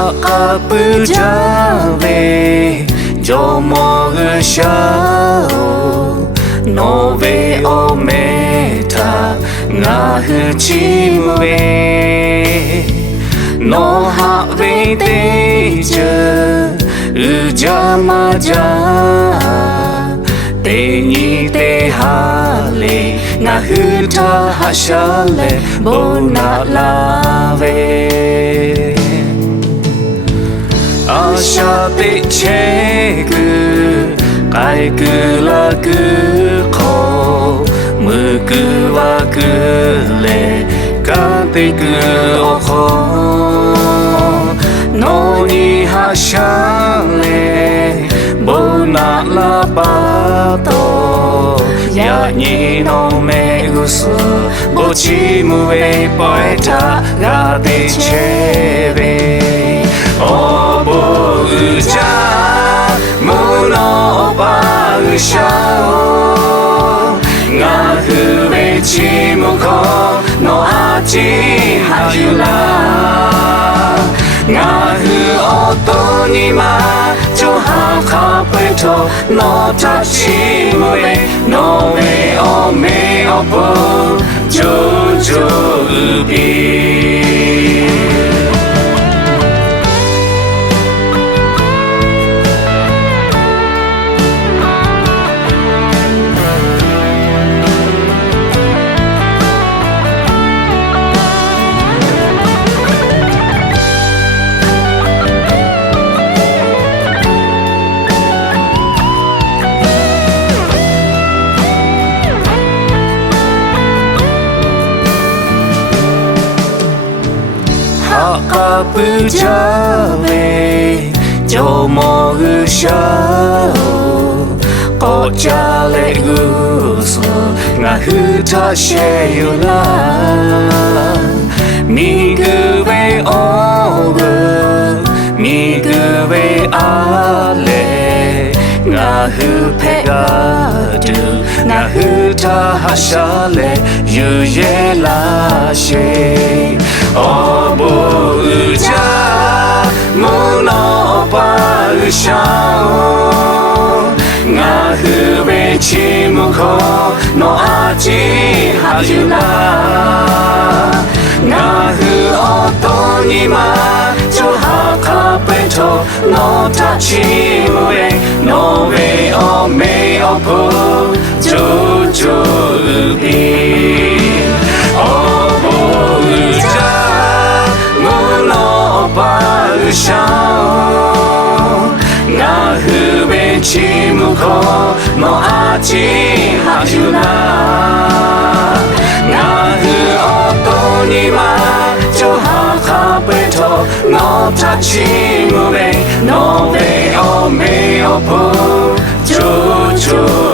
Hakapı jave jomo shao nove ometa ngahu chimue no have teja ujamaja te ni te hale ngahu ta hashale bona lave Asha te chegu kai ku laku ko muku wa kule ka te ku oko no ni hashale bona la pato ya ni no me gusu bochi mue poeta ga te cheve Oboja muno bagushao Ngahu chimuko no achi hayula Ngahu oto ni ma joha kapeto no tachi mue no me o me opo jojo ubi Hakapı jave jomo shao Kochale guso ngahu ta sheyula Miguwe ogu miguwe ale Ngahu pegadu ngahu ta hashale yuye la she Oboja muno bagushao Ngahu chimuko no achi hayula Ngahu oto ni ma joha kapeto no tachi mue no ve o me opo jojo ubi Oboja Shao Ngahu chimuko no achi hayuna Ngahu oto ni ma joha kapeto no tachi mue no ve o me opo jojo